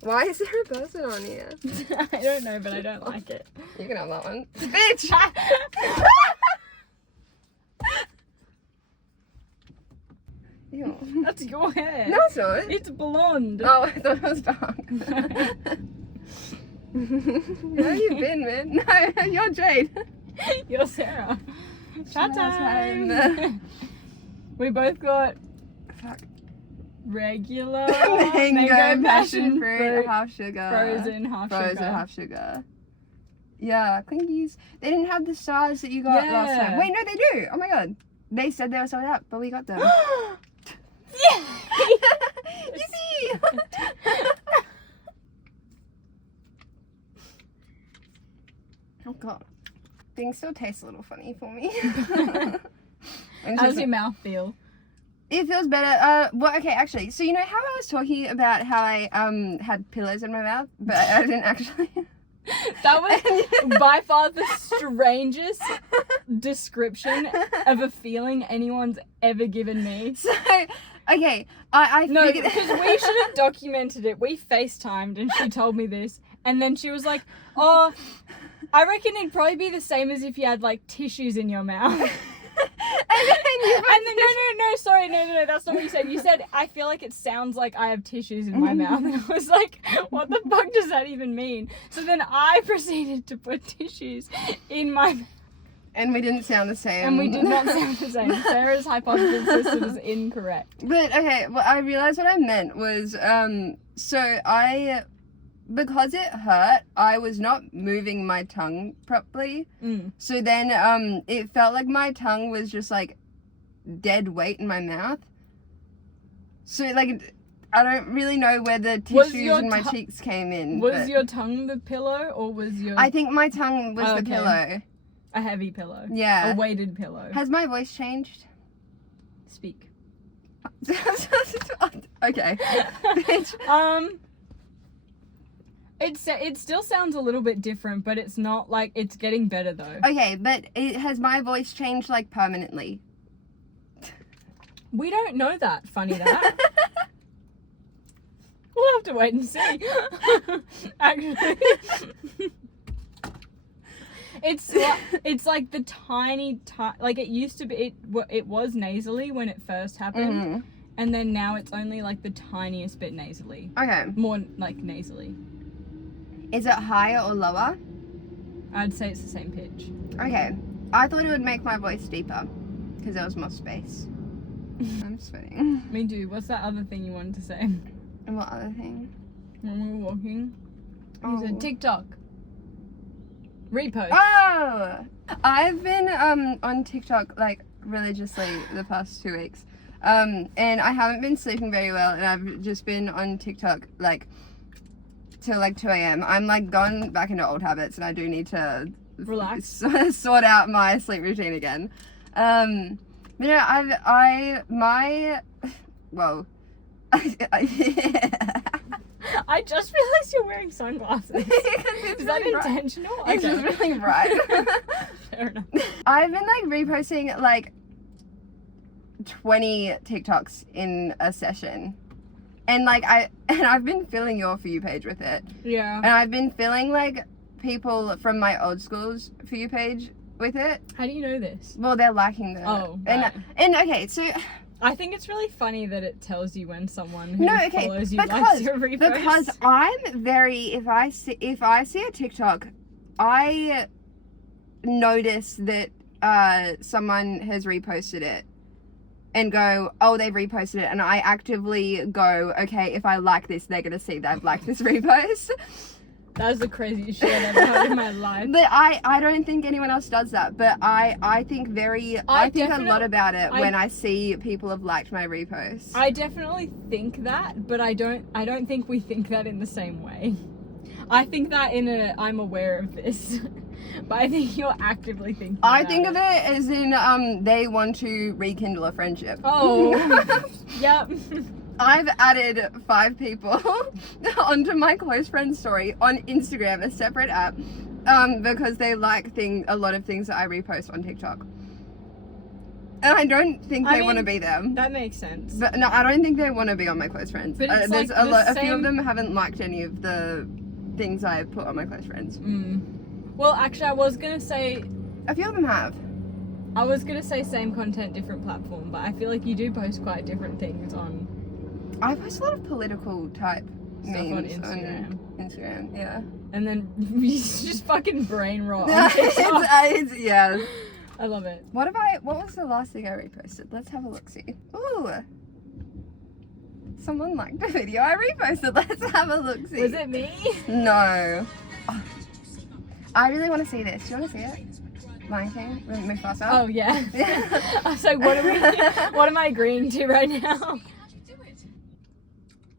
Why is there a person on here? I don't know, but I don't like it. You can have that one. Bitch! Ew. That's your hair. No, it's not. It's blonde. Oh, I thought it was dark. Where have you been, man? No, you're Jade. You're Sarah. Chat time. time. We both got Fuck. regular Mango, passion fruit, half sugar. frozen half sugar. Yeah, Clinkies. They didn't have the stars that you got last time. Yeah. Wait, no, they do. Oh my god. They said they were sold out, but we got them. Yeah. You see? Oh god. Things still taste a little funny for me. How does your mouth feel? It feels better. Well, okay, actually. So you know how I was talking about how I had pillows in my mouth, but I didn't actually. That was by far the strangest description of a feeling anyone's ever given me. So, okay, I No, figured... because we should have documented it. We FaceTimed and she told me this. And then she was like, oh, I reckon it'd probably be the same as if you had like tissues in your mouth. And then no, that's not what you said. You said, I feel like it sounds like I have tissues in my mouth. And I was like, what the fuck does that even mean? So then I proceeded to put tissues in my mouth. And we didn't sound the same. And we did not sound the same. Sarah's hypothesis was incorrect. But, okay, well, I realized what I meant was, because it hurt, I was not moving my tongue properly. So then, it felt like my tongue was just, like, dead weight in my mouth. So, like, I don't really know where the tissues in my cheeks came in. Was your tongue the pillow, or was your... I think my tongue was the pillow. A heavy pillow. Yeah. A weighted pillow. Has my voice changed? Speak. Okay. It still sounds a little bit different, but it's not like it's getting better though. Okay, but has my voice changed like permanently? We don't know that, funny that. We'll have to wait and see. Actually. It's like the tiny, like it used to be, it was nasally when it first happened. And then now it's only like the tiniest bit nasally. Okay. More like nasally. Is it higher or lower? I'd say it's the same pitch. Okay. I thought it would make my voice deeper because there was more space. I'm sweating. Me too. What's that other thing you wanted to say? And what other thing? When we were walking. You said TikTok. Repost. Oh! I've been on TikTok like religiously the past 2 weeks. And I haven't been sleeping very well, and I've just been on TikTok like till like 2 a.m. I'm like gone back into old habits, and I do need to relax, sort out my sleep routine again. But yeah, well, I just realized you're wearing sunglasses. Is that really intentional? It's just really bright. Fair enough. I've been like reposting like 20 TikToks in a session. And like I've been filling your For You page with it. Yeah. And I've been filling like people from my old school's For You page with it. How do you know this? Well, they're liking the right. and okay, so I think it's really funny that it tells you when someone who follows you likes your repost. Because I'm very, if I see a TikTok, I notice that someone has reposted it and go, oh, they've reposted it, and I actively go, okay, if I like this, they're gonna see that I've liked this repost. That was the craziest shit I've ever heard in my life. But I don't think anyone else does that. But I think a lot about it when I see people have liked my reposts. I definitely think that, but I don't think we think that in the same way. I think that I'm aware of this. But I think you're actively thinking I think of it as in they want to rekindle a friendship. Oh. Yep. I've added 5 people onto my close friends story on Instagram, a separate app, because they like a lot of things that I repost on TikTok. And I don't think I they want to mean, be them. That makes sense. But no, I don't think they want to be on my close friends. But it's There's like a the few of same- them haven't liked any of the things I put on my close friends. Well, actually, I was gonna say A few of them have. same content, different platform, but I feel like you do post quite different things on I post a lot of political type stuff on memes Instagram. Instagram, yeah. And then you just fucking brain rot on it's, TikTok. yeah. I love it. What was the last thing I reposted? Let's have a look-see. Ooh. Someone liked the video I reposted. Let's have a look-see. Was it me? No. Oh. I really want to see this. Do you want to see it? Lion King with Mufasa? Oh yeah. I was like, what am I agreeing to right now?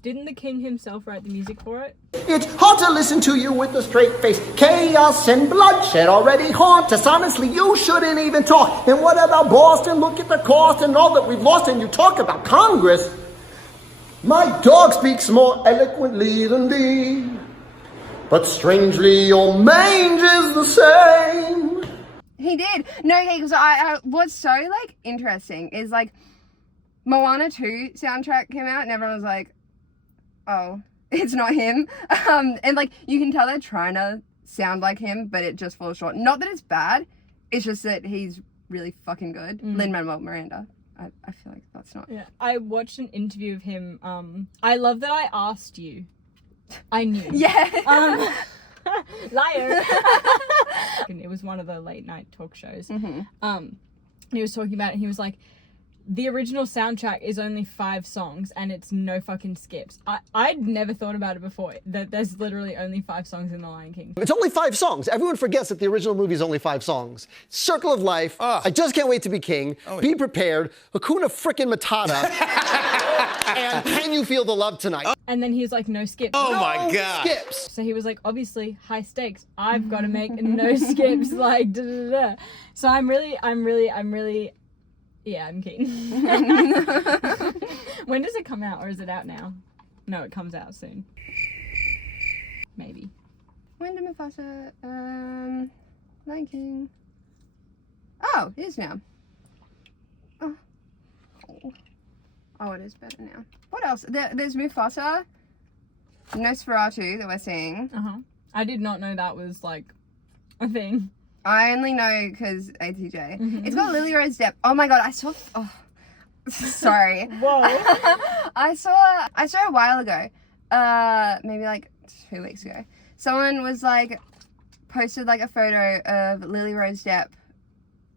Didn't the king himself write the music for it? It's hard to listen to you with a straight face. Chaos and bloodshed already haunt us. Honestly, you shouldn't even talk. And what about Boston? Look at the cost and all that we've lost. And you talk about Congress. My dog speaks more eloquently than thee. But strangely, your mange is the same. He did. No, because I what's so like interesting is like Moana 2 soundtrack came out and everyone was like, oh, it's not him. And like you can tell they're trying to sound like him, but it just falls short. Not that it's bad, it's just that he's really fucking good. Lin-Manuel Miranda. I feel like that's not. Yeah. I watched an interview of him. I love that I asked you. I knew. Yeah. Liar. And it was one of the late night talk shows. He was talking about it and he was like, the original soundtrack is only 5 songs and it's no fucking skips. I'd never thought about it before, that there's literally only 5 songs in The Lion King. It's only 5 songs. Everyone forgets that the original movie is only 5 songs. Circle of Life, I Just Can't Wait to Be King, Be Prepared, Hakuna Frickin' Matata, and Can You Feel the Love Tonight? And then he was like, no skips. Oh No my god. skips. So he was like, obviously, high stakes. I've got to make no skips, like, da da da. So I'm really, yeah, I'm keen. When does it come out, or is it out now? No, it comes out soon. Maybe. When did Mufasa, Lion King. Oh, it is now. Oh. Oh, it is better now. What else? There's Mufasa, Nosferatu that we're seeing. I did not know that was, like, a thing. I only know because ATJ. It's got Lily Rose Depp. Oh my god, I saw. Oh, sorry. Whoa. I saw a while ago. Maybe like 2 weeks ago. Someone was like posted like a photo of Lily Rose Depp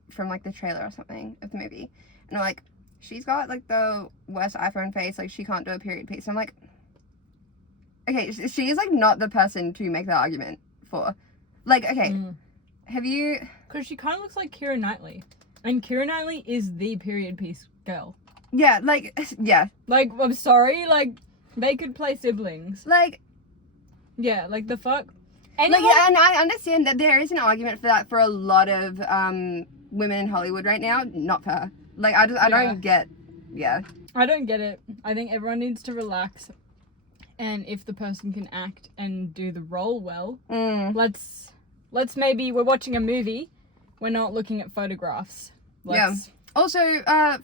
from like the trailer or something of the movie, and they're like, she's got like the worst iPhone face. Like she can't do a period piece. I'm like, okay, she is like not the person to make that argument for. Like, okay. Have you... Because she kind of looks like Keira Knightley. And Keira Knightley is the period piece girl. Yeah, like, yeah. Like, I'm sorry, like, they could play siblings. Like... Yeah, like, the fuck? Like, yeah, and I understand that there is an argument for that for a lot of women in Hollywood right now. Not for her. Like, I don't get... Yeah. I don't get it. I think everyone needs to relax. And if the person can act and do the role well, let's maybe, we're watching a movie, we're not looking at photographs. Yeah. Also,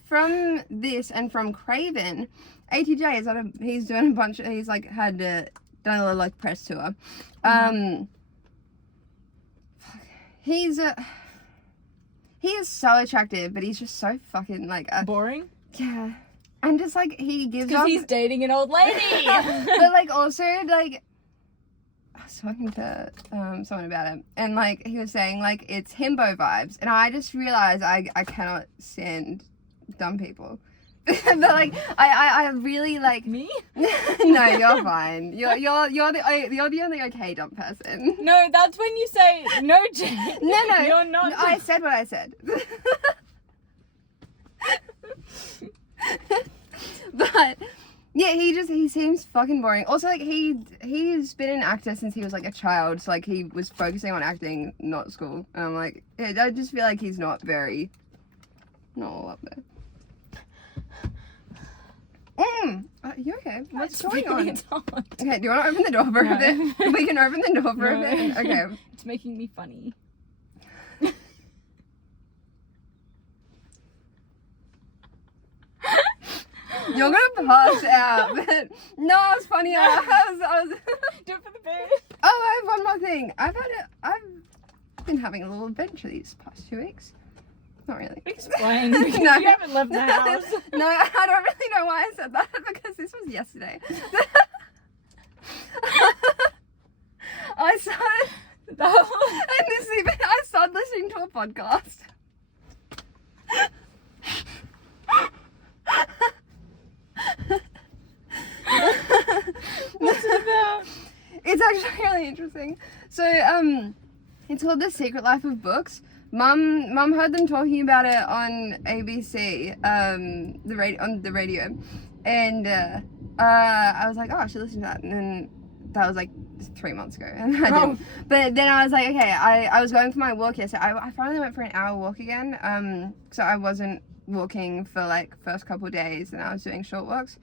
from this and from Craven, ATJ is he's doing a bunch of, he's like had done a little like press tour. He is so attractive, but he's just so fucking like Boring? Yeah. And just like he gives Because off, he's dating an old lady. but like also like I was talking to someone about it, and like he was saying like it's himbo vibes, and I just realized I cannot stand dumb people. But like I really like Me? No, you're fine. You're the only okay dumb person. No, that's when you say, no, Jane. No, You're not. I said what I said. But yeah, he seems fucking boring. Also, like he's been an actor since he was like a child, so like he was focusing on acting, not school. And I'm like, yeah, I just feel like he's not all up there. You okay? What's going on? Okay, do you want to open the door for a bit? We can open the door for a bit. Okay. It's making me funny. You're gonna pass out. But no, it's funny. I was Do it for the bear. Oh, I have one more thing. I've been having a little adventure these past 2 weeks. Not really. Explain, because No. you haven't left the house. No, I don't really know why I said that because this was yesterday. I started I started listening to a podcast. What's it about? It's actually really interesting. So, it's called The Secret Life of Books. Mum heard them talking about it on ABC, on the radio, and I was like, oh, I should listen to that. And then that was like 3 months ago, and I didn't. But then I was like, okay, I was going for my walk yesterday. I finally went for an hour walk again. So I wasn't walking for like first couple days, and I was doing short walks.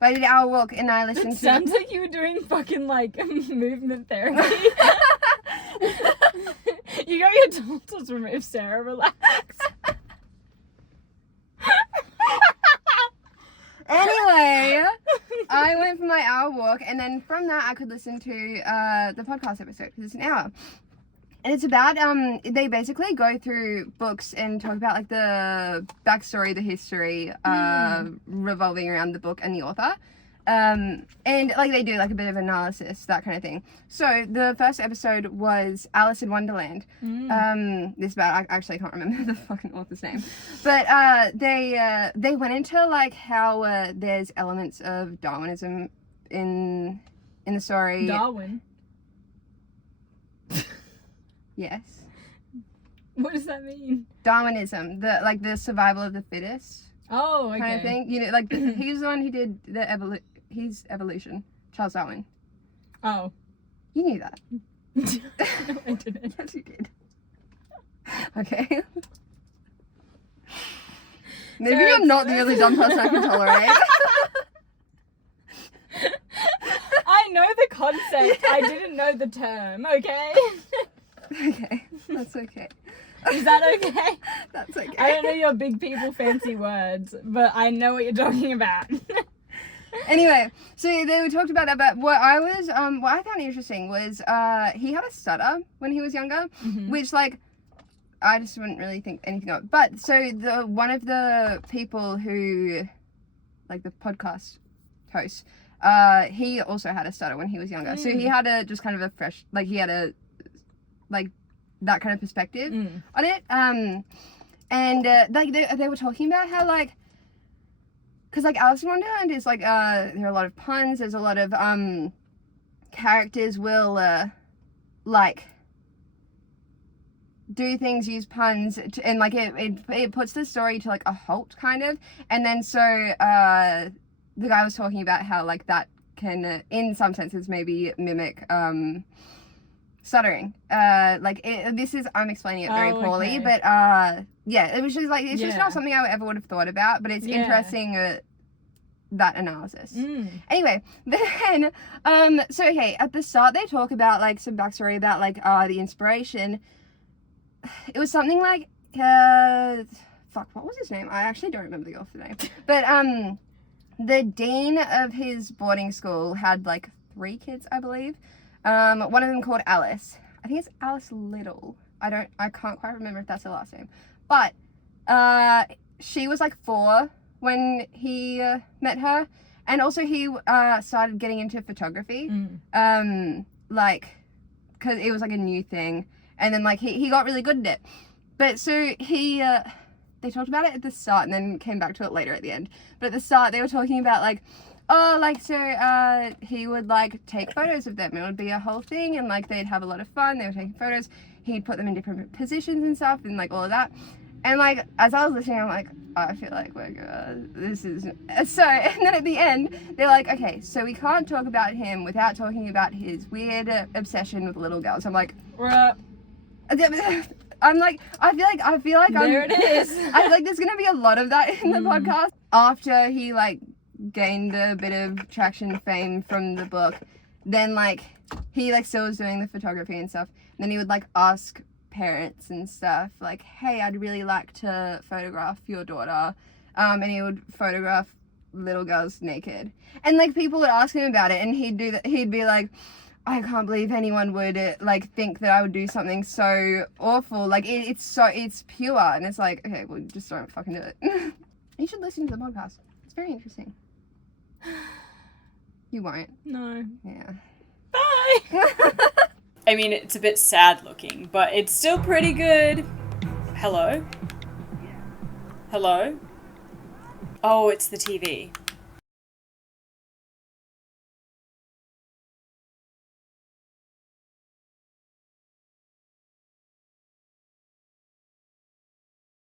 But I did an hour walk, and I listened It sounds like you were doing fucking like movement therapy. You got your tonsils removed, Sarah. Relax. Anyway, I went for my hour walk, and then from that I could listen to the podcast episode because it's an hour. And it's about, they basically go through books and talk about like the backstory, the history, revolving around the book and the author. And like they do like a bit of analysis, that kind of thing. So the first episode was Alice in Wonderland. This about, I actually can't remember the fucking author's name, but they went into like how there's elements of Darwinism in the story. Darwin. Yes. What does that mean? Darwinism, the survival of the fittest Oh, okay. kind of thing. You know, like he's the one who did his evolution. Charles Darwin. Oh. You knew that. No, I didn't. Yes, you did. Okay. Maybe So you're not the only dumb person I can tolerate. I know the concept. I didn't know the term, okay? Okay, that's okay. Is that okay? That's okay. I don't know your big people fancy words, but I know what you're talking about. Anyway, so they talked about that, but what I found interesting was he had a stutter when he was younger, which like I just wouldn't really think anything of. But so one of the people who, like the podcast host, he also had a stutter when he was younger. So he had a just kind of a fresh, like he had a like that kind of perspective on it. And like they were talking about how like, because like Alice in Wonderland is like there are a lot of puns. There's a lot of characters will like do things, use puns, and like it puts the story to like a halt kind of. And then so the guy was talking about how like that can in some senses maybe mimic stuttering. This is, I'm explaining it very poorly, but yeah, it was just like, it's just not something I ever would have thought about, but it's interesting that analysis. Anyway, then so okay, at the start they talk about like some backstory about like the inspiration. It was something like fuck, what was his name? I actually don't remember the author's name, but the dean of his boarding school had like 3 kids, I believe. One of them called Alice. I think it's Alice Little. I can't quite remember if that's her last name. But she was like 4 when he met her, and also he started getting into photography. Like, cause it was like a new thing, and then like he got really good at it. But so they talked about it at the start and then came back to it later at the end. But at the start they were talking about like, oh, like, so he would like take photos of them. It would be a whole thing, and like they'd have a lot of fun. They were taking photos. He'd put them in different positions and stuff, and like all of that. And like as I was listening, I'm like, oh, I feel like we're good. This is so. And then at the end, they're like, okay, so we can't talk about him without talking about his weird obsession with little girls. I'm like, I'm like, I feel like there it is. I feel like there's gonna be a lot of that in the podcast after he like gained a bit of traction, fame from the book. Then like he like still was doing the photography and stuff. And then he would like ask parents and stuff like, hey, I'd really like to photograph your daughter. And he would photograph little girls naked. And like people would ask him about it, and he'd be like, I can't believe anyone would like think that I would do something so awful. Like it's pure, and it's like, okay, well, just don't fucking do it. You should listen to the podcast. It's very interesting. You won't. No. Yeah. Bye. I mean, it's a bit sad looking, but it's still pretty good. Hello? Hello? Oh, it's the TV.